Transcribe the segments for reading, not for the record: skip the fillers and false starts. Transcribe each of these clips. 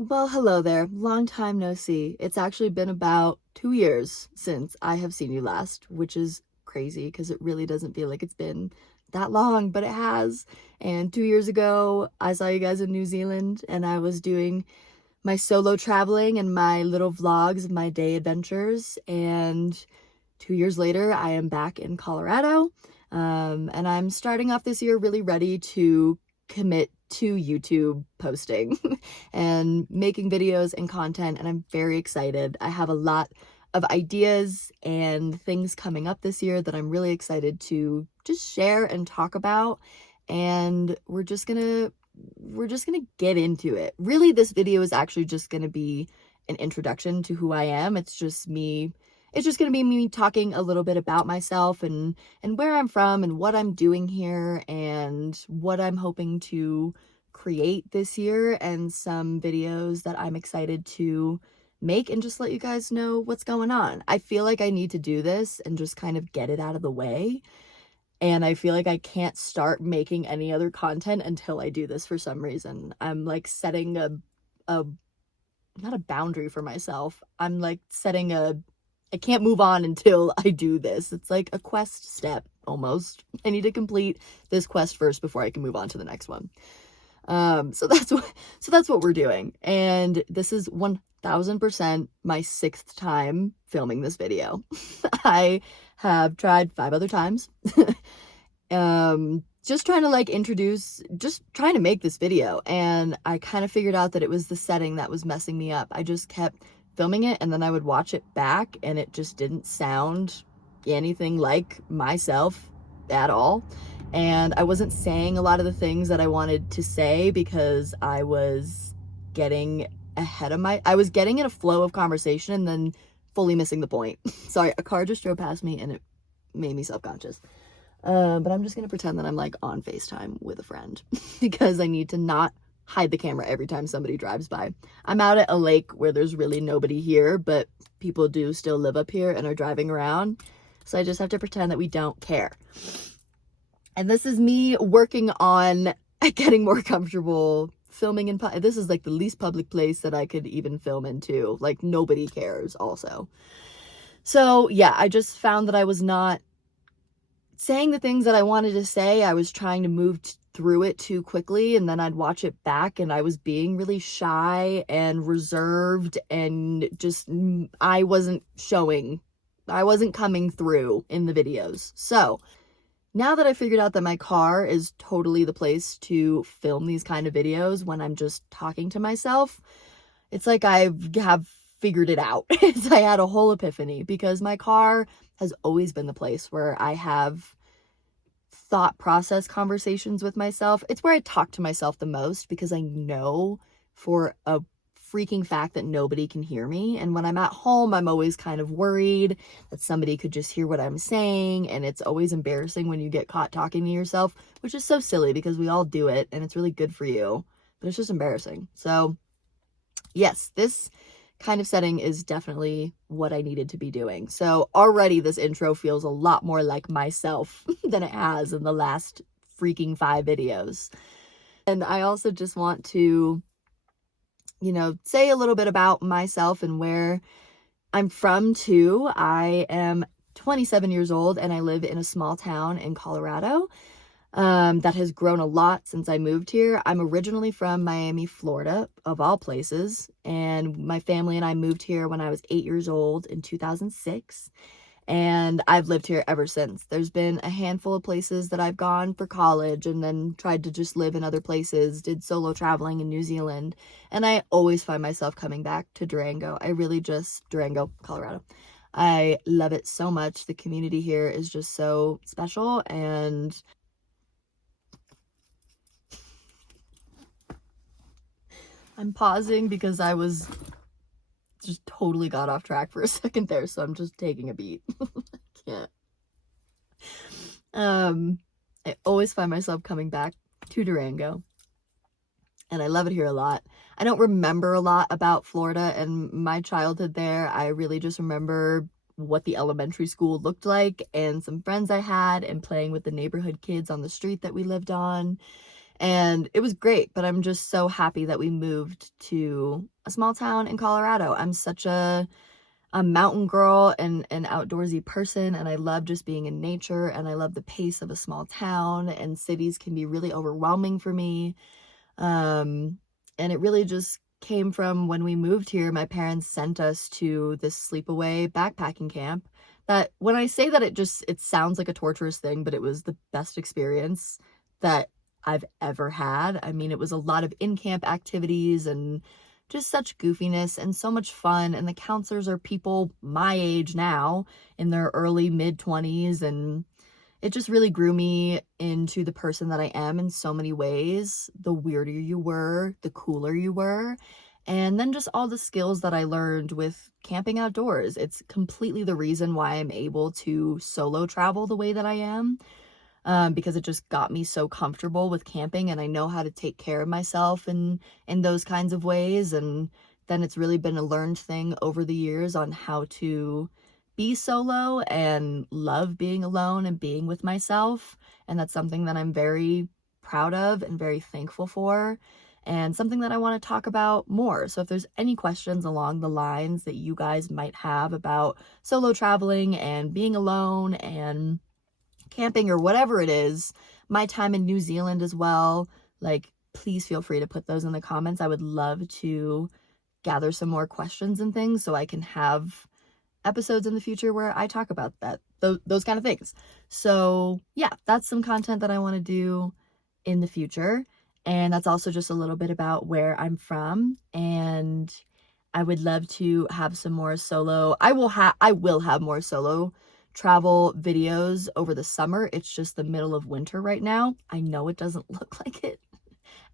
Well, hello there. Long time no see. It's actually been about 2 years since I have seen you last, which is crazy because it really doesn't feel like it's been that long, but it has. And 2 years ago, I saw you guys in New Zealand and I was doing my solo traveling and my little vlogs of my day adventures. And 2 years later, I am back in Colorado. And I'm starting off this year really ready to commit to YouTube posting and making videos and content, and I'm very excited. I have a lot of ideas and things coming up this year that I'm really excited to just share and talk about, and we're just gonna get into it. Really, this video is actually just gonna be an introduction to who I am. It's just going to be me talking a little bit about myself and where I'm from and what I'm doing here and what I'm hoping to create this year, and some videos that I'm excited to make, and just let you guys know what's going on. I feel like I need to do this and just kind of get it out of the way. And I feel like I can't start making any other content until I do this for some reason. I'm like setting a not a boundary for myself. I'm like setting I can't move on until I do this. It's like a quest step almost. I need to complete this quest first before I can move on to the next one. So that's what we're doing. And this is 1000% my 6th time filming this video. I have tried 5 other times. Just trying to just trying to make this video, and I kind of figured out that it was the setting that was messing me up. I just kept filming it and then I would watch it back and it just didn't sound anything like myself at all. And I wasn't saying a lot of the things that I wanted to say because I was getting I was getting in a flow of conversation and then fully missing the point. Sorry, a car just drove past me and it made me self-conscious. But I'm just gonna pretend that I'm like on FaceTime with a friend because I need to not hide the camera every time somebody drives by. I'm out at a lake where there's really nobody here, but people do still live up here and are driving around. So I just have to pretend that we don't care. And this is me working on getting more comfortable filming in this is like the least public place that I could even film into. Like nobody cares also. So yeah, I just found that I was not saying the things that I wanted to say. I was trying to move through it too quickly, and then I'd watch it back and I was being really shy and reserved, and just I wasn't coming through in the videos. So now that I figured out that my car is totally the place to film these kind of videos when I'm just talking to myself, it's like I have figured it out. I had a whole epiphany, because my car has always been the place where I have thought process conversations with myself. It's where I talk to myself the most, because I know for a freaking fact that nobody can hear me. And when I'm at home, I'm always kind of worried that somebody could just hear what I'm saying. And it's always embarrassing when you get caught talking to yourself, which is so silly because we all do it and it's really good for you, but it's just embarrassing. So yes, this kind of setting is definitely what I needed to be doing. So already this intro feels a lot more like myself than it has in the last freaking 5 videos. And I also just want to, say a little bit about myself and where I'm from too. I am 27 years old and I live in a small town in Colorado. That has grown a lot since I moved here. I'm originally from Miami, Florida, of all places, and my family and I moved here when I was 8 years old in 2006, and I've lived here ever since. There's been a handful of places that I've gone for college and then tried to just live in other places, did solo traveling in New Zealand, and I always find myself coming back to Durango. Durango, Colorado. I love it so much. The community here is just so special, and I'm pausing because I was just totally got off track for a second there, so I'm just taking a beat. I can't. I always find myself coming back to Durango, and I love it here a lot. I don't remember a lot about Florida and my childhood there. I really just remember what the elementary school looked like and some friends I had and playing with the neighborhood kids on the street that we lived on. And it was great, but I'm just so happy that we moved to a small town in Colorado. I'm such a mountain girl and an outdoorsy person, and I love just being in nature, and I love the pace of a small town, and cities can be really overwhelming for me. And it really just came from when we moved here, my parents sent us to this sleepaway backpacking camp that when I say that it sounds like a torturous thing, but it was the best experience that I've ever had. I mean, it was a lot of in-camp activities and just such goofiness and so much fun. And the counselors are people my age now in their early mid 20s, and it just really grew me into the person that I am in so many ways. The weirder you were, the cooler you were. And then just all the skills that I learned with camping outdoors. It's completely the reason why I'm able to solo travel the way that I am, because it just got me so comfortable with camping, and I know how to take care of myself in those kinds of ways. And then it's really been a learned thing over the years on how to be solo and love being alone and being with myself. And that's something that I'm very proud of and very thankful for, and something that I want to talk about more. So if there's any questions along the lines that you guys might have about solo traveling and being alone and camping or whatever it is, my time in New Zealand as well, like, please feel free to put those in the comments. I would love to gather some more questions and things so I can have episodes in the future where I talk about those kind of things. So yeah, that's some content that I want to do in the future. And that's also just a little bit about where I'm from. And I would love to have some more solo. I will have more solo travel videos over the summer. It's just the middle of winter right now. I know it doesn't look like it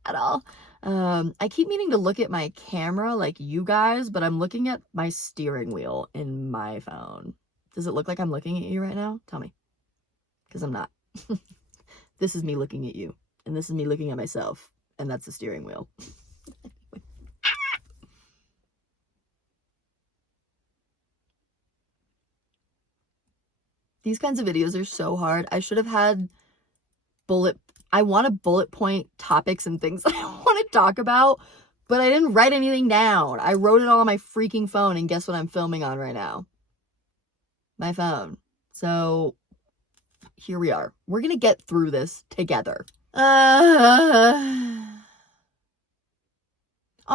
at all. I keep meaning to look at my camera like you guys, but I'm looking at my steering wheel in my phone. Does it look like I'm looking at you right now? Tell me. Because I'm not. This is me looking at you, and this is me looking at myself, and that's the steering wheel. These kinds of videos are so hard. I should have had I want to bullet point topics and things I want to talk about, but I didn't write anything down. I wrote it all on my freaking phone, and guess what I'm filming on right now? My phone. So here we are. We're gonna get through this together. I'll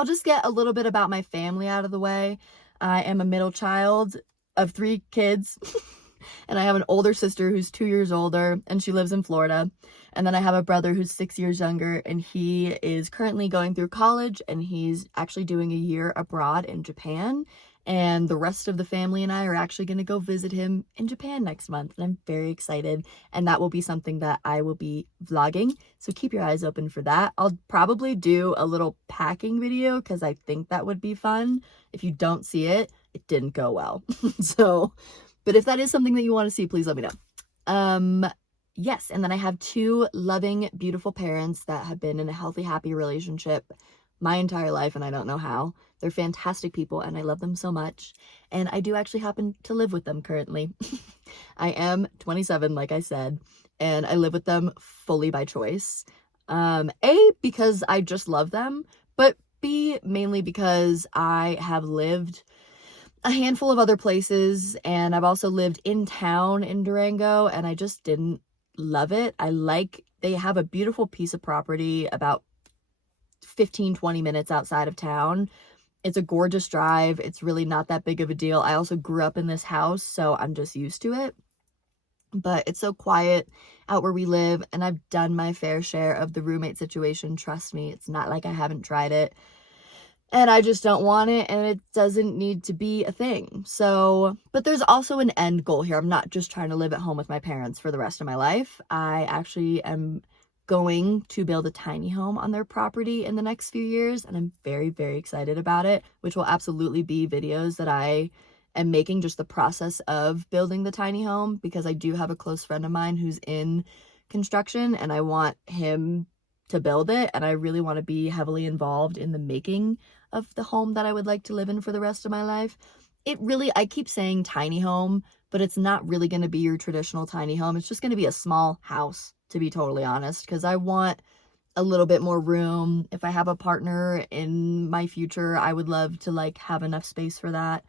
just get a little bit about my family out of the way. I am a middle child of 3 kids. And I have an older sister who's 2 years older, and she lives in Florida. And then I have a brother who's 6 years younger, and he is currently going through college, and he's actually doing a year abroad in Japan. And the rest of the family and I are actually going to go visit him in Japan next month, and I'm very excited. And that will be something that I will be vlogging, so keep your eyes open for that. I'll probably do a little packing video because I think that would be fun. If you don't see it, it didn't go well. But if that is something that you want to see, please let me know. Yes, and then I have 2 loving, beautiful parents that have been in a healthy, happy relationship my entire life, and I don't know how. They're fantastic people, and I love them so much. And I do actually happen to live with them currently. I am 27, like I said, and I live with them fully by choice. A, because I just love them, but B, mainly because I have lived a handful of other places, and I've also lived in town in Durango, and I just didn't love it. They have a beautiful piece of property about 15-20 minutes outside of town. It's a gorgeous drive. It's really not that big of a deal. I also grew up in this house, so I'm just used to it. But it's so quiet out where we live, and I've done my fair share of the roommate situation. Trust me, it's not like I haven't tried it. And I just don't want it, and it doesn't need to be a thing. So, but there's also an end goal here. I'm not just trying to live at home with my parents for the rest of my life. I actually am going to build a tiny home on their property in the next few years, and I'm very, very excited about it, which will absolutely be videos that I am making, just the process of building the tiny home, because I do have a close friend of mine who's in construction, and I want him to build it, and I really want to be heavily involved in the making of the home that I would like to live in for the rest of my life. I keep saying tiny home, but it's not really going to be your traditional tiny home. It's just going to be a small house, to be totally honest, because I want a little bit more room. If I have a partner in my future, I would love to like have enough space for that.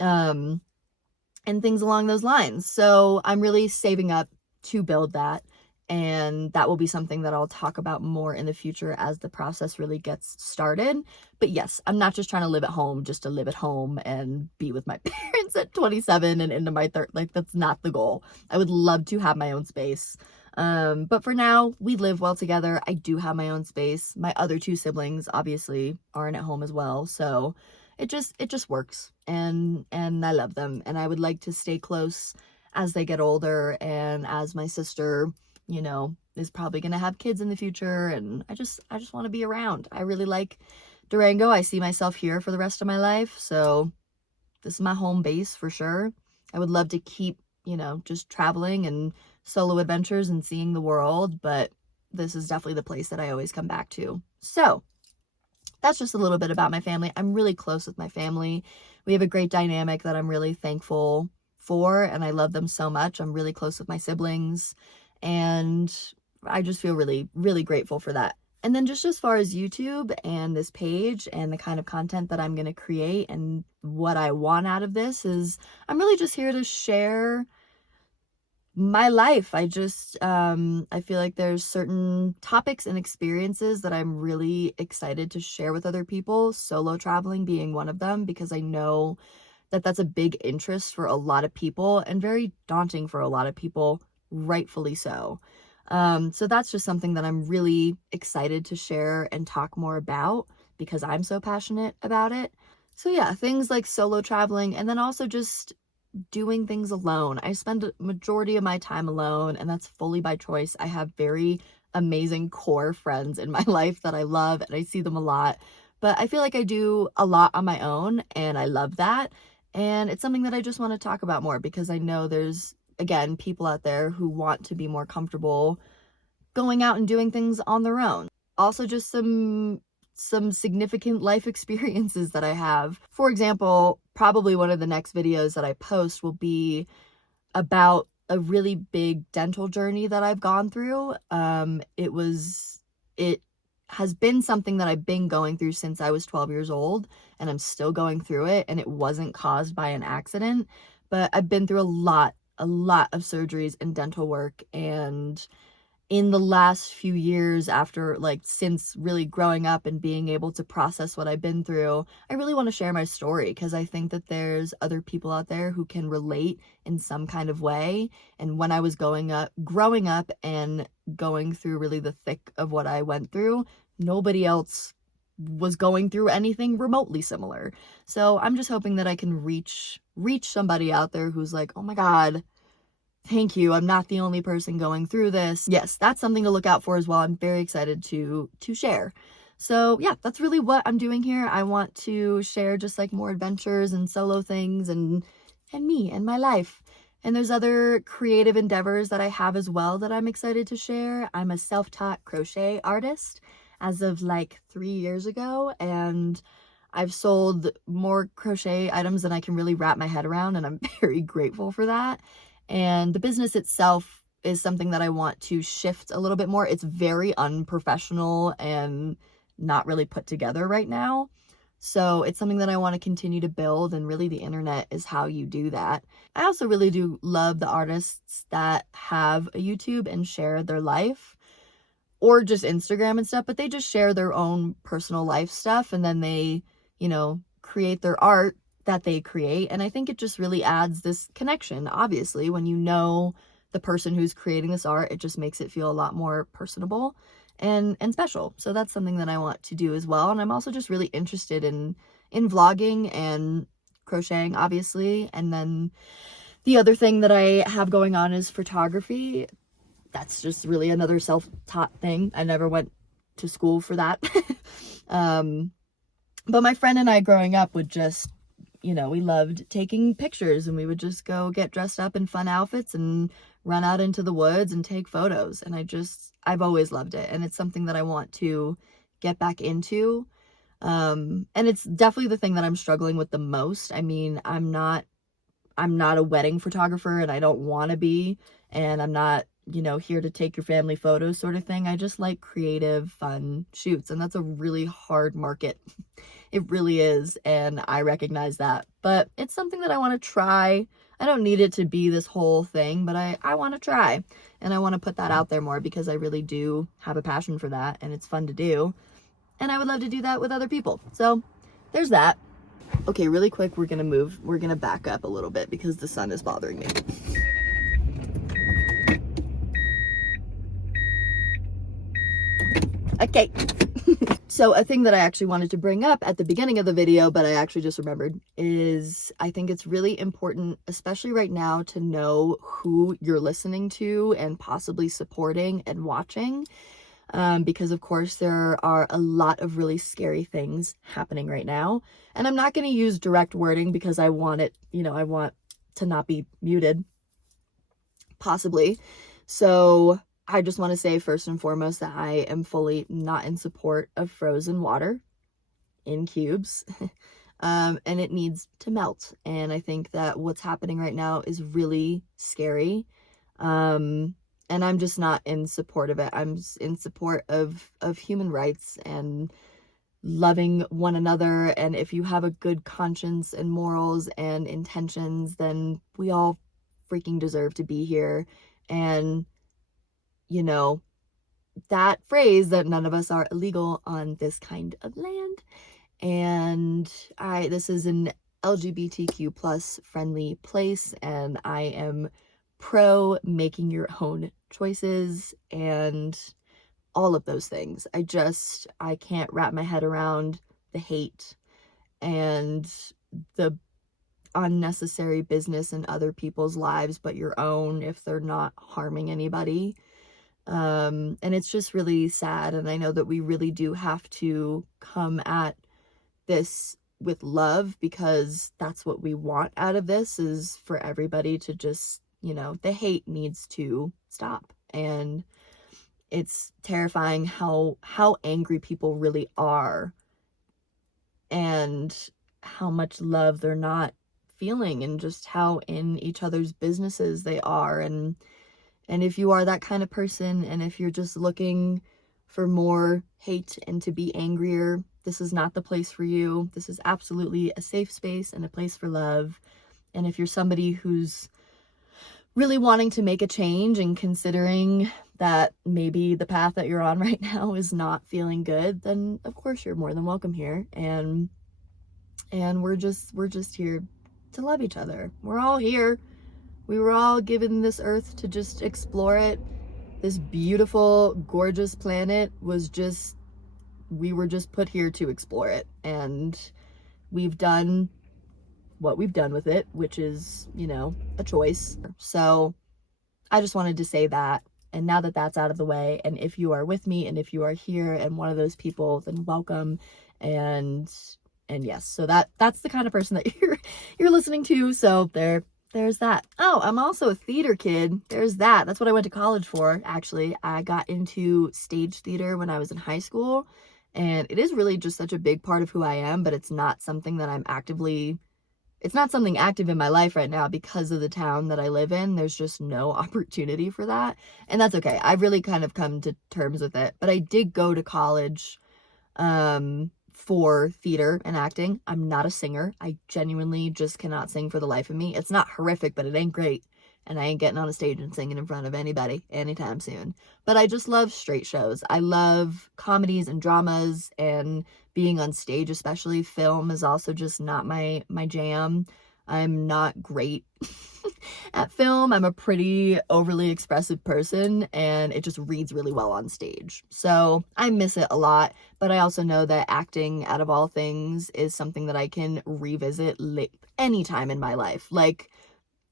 And things along those lines. So I'm really saving up to build that. And that will be something that I'll talk about more in the future as the process really gets started. But yes, I'm not just trying to live at home just to live at home and be with my parents at 27 and into my third. Like, that's not the goal. I would love to have my own space. But for now, we live well together. I do have my own space. My other two siblings obviously aren't at home as well. So it just works, and I love them, and I would like to stay close as they get older, and as my sister, you know, is probably going to have kids in the future, and I just want to be around. I really like Durango. I see myself here for the rest of my life, so this is my home base for sure. I would love to keep, you know, just traveling and solo adventures and seeing the world, but this is definitely the place that I always come back to. So that's just a little bit about my family. I'm really close with my family. We have a great dynamic that I'm really thankful for, and I love them so much. I'm really close with my siblings, and I just feel really, really grateful for that. And then just as far as YouTube and this page and the kind of content that I'm going to create and what I want out of this is I'm really just here to share my life. I feel like there's certain topics and experiences that I'm really excited to share with other people, solo traveling being one of them, because I know that that's a big interest for a lot of people and very daunting for a lot of people, rightfully so. So that's just something that I'm really excited to share and talk more about because I'm so passionate about it. So yeah, things like solo traveling, and then also just doing things alone. I spend a majority of my time alone, and that's fully by choice. I have very amazing core friends in my life that I love, and I see them a lot. But I feel like I do a lot on my own, and I love that. And it's something that I just want to talk about more because I know there's, again, people out there who want to be more comfortable going out and doing things on their own. Also, just some significant life experiences that I have. For example, probably one of the next videos that I post will be about a really big dental journey that I've gone through. It has been something that I've been going through since I was 12 years old, and I'm still going through it, and it wasn't caused by an accident, but I've been through a lot of surgeries and dental work, and in the last few years after, like, since really growing up and being able to process what I've been through, I really want to share my story because I think that there's other people out there who can relate in some kind of way. And when I was growing up and going through really the thick of what I went through, nobody else was going through anything remotely similar. So I'm just hoping that I can reach somebody out there who's like, "Oh my God, thank you. I'm not the only person going through this." Yes, that's something to look out for as well. I'm very excited to share. So yeah, that's really what I'm doing here. I want to share just like more adventures and solo things and me and my life. And there's other creative endeavors that I have as well that I'm excited to share. I'm a self-taught crochet artist as of like 3 years ago, and I've sold more crochet items than I can really wrap my head around, and I'm very grateful for that. And the business itself is something that I want to shift a little bit more. It's very unprofessional and not really put together right now. So it's something that I want to continue to build, and really the internet is how you do that. I also really do love the artists that have a YouTube and share their life, or just Instagram and stuff, but they just share their own personal life stuff, and then they, you know, create their art that they create. And I think it just really adds this connection. Obviously, when you know the person who's creating this art, it just makes it feel a lot more personable and special. So that's something that I want to do as well. And I'm also just really interested in vlogging and crocheting, obviously. And then the other thing that I have going on is photography. That's just really another self-taught thing. I never went to school for that. But my friend and I growing up would just, you know, we loved taking pictures, and we would just go get dressed up in fun outfits and run out into the woods and take photos. And I've always loved it. And it's something that I want to get back into. And it's definitely the thing that I'm struggling with the most. I mean, I'm not a wedding photographer, and I don't want to be, and I'm not you know, here to take your family photos sort of thing. I just like creative, fun shoots, and that's a really hard market. It really is, and I recognize that. But it's something that I want to try. I don't need it to be this whole thing, but I want to try, and I want to put that out there more because I really do have a passion for that, and it's fun to do, and I would love to do that with other people. So there's that. Okay, really quick, we're gonna back up a little bit because the sun is bothering me. Okay. So a thing that I actually wanted to bring up at the beginning of the video, but I actually just remembered, is I think it's really important, especially right now, to know who you're listening to and possibly supporting and watching. Because of course there are a lot of really scary things happening right now. And I'm not going to use direct wording because I want it, you know, I want to not be muted, possibly. So I just want to say first and foremost that I am fully not in support of frozen water in cubes. And it needs to melt. And I think that what's happening right now is really scary. And I'm just not in support of it. I'm in support of human rights and loving one another. And if you have a good conscience and morals and intentions, then we all freaking deserve to be here. And you know, that phrase that none of us are illegal on this kind of land. And this is an LGBTQ plus friendly place, and I am pro making your own choices and all of those things. I can't wrap my head around the hate and the unnecessary business in other people's lives but your own if they're not harming anybody. And it's just really sad. And I know that we really do have to come at this with love, because that's what we want out of this, is for everybody to just, you know, the hate needs to stop. And it's terrifying how angry people really are and how much love they're not feeling, and just how in each other's businesses they are. And if you are that kind of person, and if you're just looking for more hate and to be angrier, this is not the place for you. This is absolutely a safe space and a place for love. And if you're somebody who's really wanting to make a change and considering that maybe the path that you're on right now is not feeling good, then of course you're more than welcome here. And we're just here to love each other. We're all here. We were all given this earth to just explore it. This beautiful, gorgeous planet we were just put here to explore it. And we've done what we've done with it, which is, you know, a choice. So I just wanted to say that. And now that that's out of the way, and if you are with me and if you are here and one of those people, then welcome. And yes, so that's the kind of person that you're listening to. So there's that. Oh, I'm also a theater kid. There's that. That's what I went to college for, actually. I got into stage theater when I was in high school, and it is really just such a big part of who I am, but it's not something that it's not something active in my life right now because of the town that I live in. There's just no opportunity for that, and that's okay. I've really kind of come to terms with it, but I did go to college, for theater and acting. I'm not a singer. I genuinely just cannot sing for the life of me. It's not horrific, but it ain't great. And I ain't getting on a stage and singing in front of anybody anytime soon. But I just love straight shows. I love comedies and dramas, and being on stage, especially film, is also just not my jam. I'm not great at film. I'm a pretty overly expressive person, and it just reads really well on stage. So I miss it a lot, but I also know that acting, out of all things, is something that I can revisit anytime in my life. Like,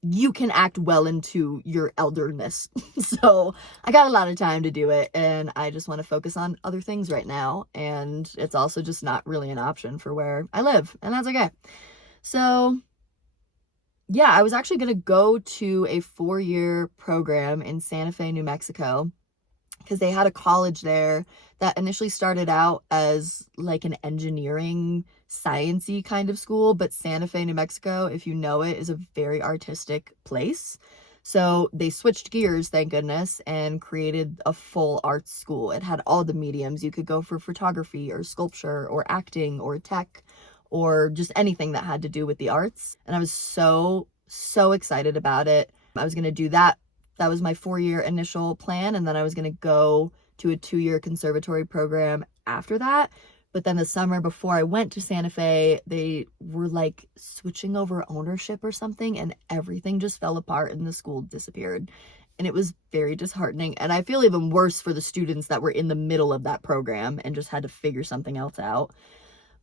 you can act well into your elderness. So I got a lot of time to do it, and I just want to focus on other things right now. And it's also just not really an option for where I live, and that's okay. So yeah, I was actually going to go to a 4-year program in Santa Fe, New Mexico, because they had a college there that initially started out as like an engineering, science-y kind of school. But Santa Fe, New Mexico, if you know it, is a very artistic place. So they switched gears, thank goodness, and created a full arts school. It had all the mediums. You could go for photography or sculpture or acting or tech or just anything that had to do with the arts. And I was so, so excited about it. I was going to do that. That was my 4-year initial plan. And then I was going to go to a 2-year conservatory program after that. But then the summer before I went to Santa Fe, they were like switching over ownership or something, and everything just fell apart and the school disappeared. And it was very disheartening. And I feel even worse for the students that were in the middle of that program and just had to figure something else out.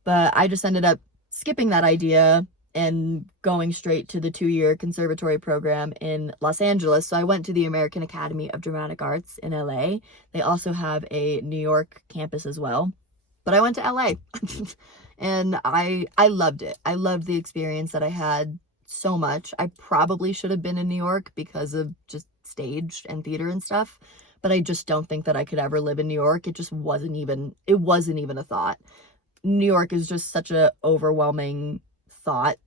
But I just ended up skipping that idea and going straight to the 2-year conservatory program in Los Angeles. So I went to the American Academy of Dramatic Arts in LA. They also have a New York campus as well. But I went to LA and I loved it. I loved the experience that I had so much. I probably should have been in New York because of just stage and theater and stuff, but I just don't think that I could ever live in New York. It just wasn't even a thought. New York is just such a overwhelming thought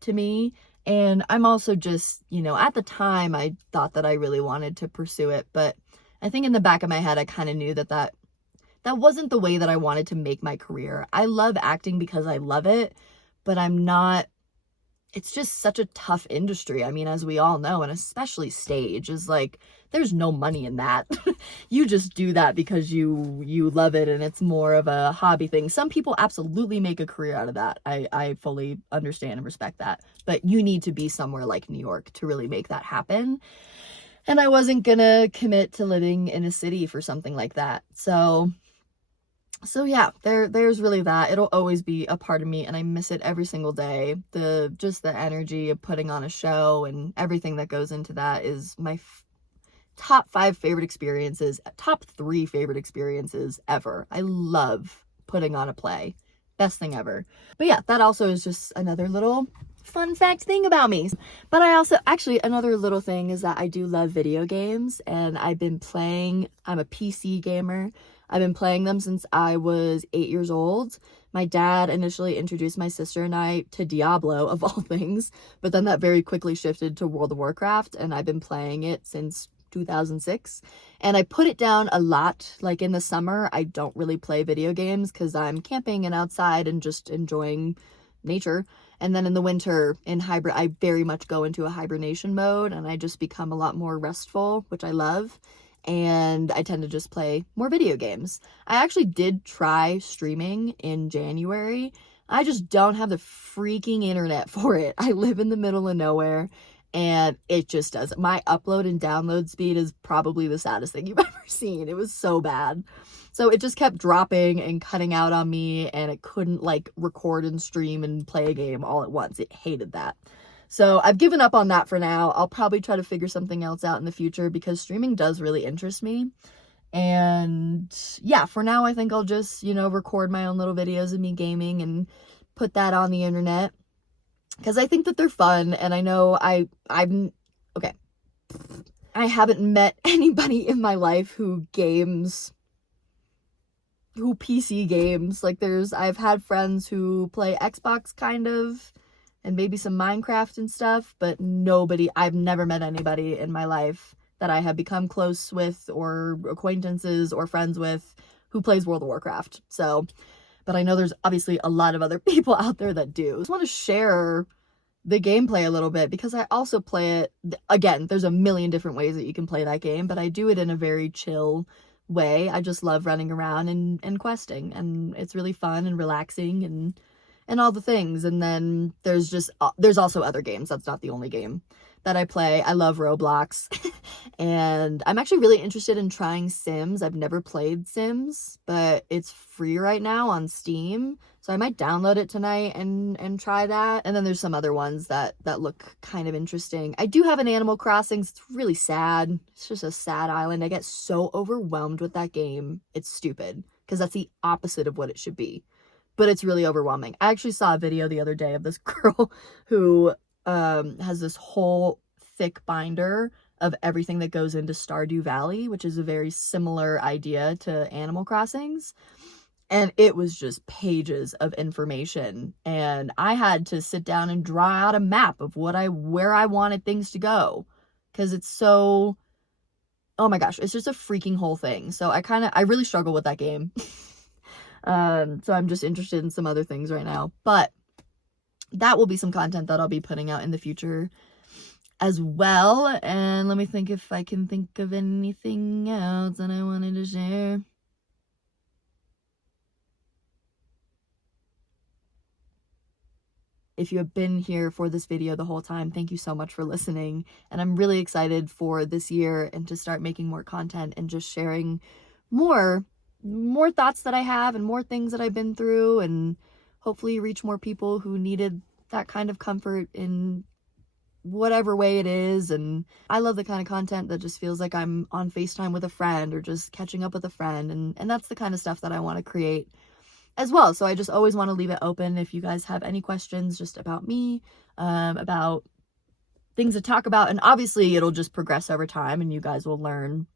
to me. And I'm also just, at the time I thought that I really wanted to pursue it, but I think in the back of my head, I kind of knew that wasn't the way that I wanted to make my career. I love acting because I love it, but it's just such a tough industry. I mean, as we all know, and especially stage is like, there's no money in that. You just do that because you love it and it's more of a hobby thing. Some people absolutely make a career out of that. I fully understand and respect that. But you need to be somewhere like New York to really make that happen. And I wasn't gonna commit to living in a city for something like that. So yeah, there's really that. It'll always be a part of me and I miss it every single day. The energy of putting on a show and everything that goes into that is my top 5 favorite experiences, top 3 favorite experiences ever. I love putting on a play. Best thing ever. But yeah, that also is just another little fun fact thing about me. But I also, actually, another little thing is that I do love video games and I'm a PC gamer. I've been playing them since I was 8 years old. My dad initially introduced my sister and I to Diablo, of all things, but then that very quickly shifted to World of Warcraft, and I've been playing it since 2006. And I put it down a lot. Like in the summer, I don't really play video games because I'm camping and outside and just enjoying nature. And then in the winter, I very much go into a hibernation mode and I just become a lot more restful, which I love. And I tend to just play more video games. I actually did try streaming in January. I just don't have the freaking internet for it. I live in the middle of nowhere and it just doesn't. My upload and download speed is probably the saddest thing you've ever seen. It was so bad. So it just kept dropping and cutting out on me and it couldn't like record and stream and play a game all at once. It hated that. So I've given up on that for now. I'll probably try to figure something else out in the future because streaming does really interest me. And yeah, for now, I think I'll just, record my own little videos of me gaming and put that on the internet because I think that they're fun. And I know I haven't met anybody in my life who PC games. Like I've had friends who play Xbox kind of, and maybe some Minecraft and stuff, but I've never met anybody in my life that I have become close with or acquaintances or friends with who plays World of Warcraft. So, but I know there's obviously a lot of other people out there that do. I just want to share the gameplay a little bit because I also play it, again, there's a million different ways that you can play that game, but I do it in a very chill way. I just love running around and questing, and it's really fun and relaxing and all the things. And then there's also other games. That's not the only game that I play. I love Roblox and I'm actually really interested in trying Sims. I've never played Sims, but it's free right now on Steam. So I might download it tonight and try that. And then there's some other ones that look kind of interesting. I do have an Animal Crossing. It's really sad. It's just a sad island. I get so overwhelmed with that game. It's stupid because that's the opposite of what it should be. But it's really overwhelming. I actually saw a video the other day of this girl who has this whole thick binder of everything that goes into Stardew Valley, which is a very similar idea to Animal Crossings. And it was just pages of information. And I had to sit down and draw out a map of where I wanted things to go. because it's so, oh my gosh, it's just a freaking whole thing. So I really struggle with that game. So I'm just interested in some other things right now, but that will be some content that I'll be putting out in the future as well. And let me think if I can think of anything else that I wanted to share. If you have been here for this video the whole time, thank you so much for listening. And I'm really excited for this year and to start making more content and just sharing more thoughts that I have and more things that I've been through, and hopefully reach more people who needed that kind of comfort in whatever way it is. And I love the kind of content that just feels like I'm on FaceTime with a friend or just catching up with a friend, and that's the kind of stuff that I want to create as well. So I just always want to leave it open if you guys have any questions just about me, about things to talk about. And obviously it'll just progress over time and you guys will learn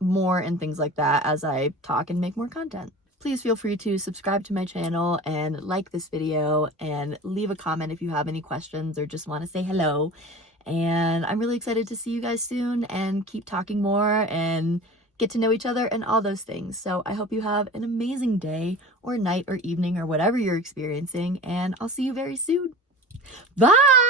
more and things like that as I talk and make more content. Please feel free to subscribe to my channel and like this video and leave a comment if you have any questions or just want to say hello. And I'm really excited to see you guys soon and keep talking more and get to know each other and all those things. So I hope you have an amazing day or night or evening or whatever you're experiencing, and I'll see you very soon. Bye!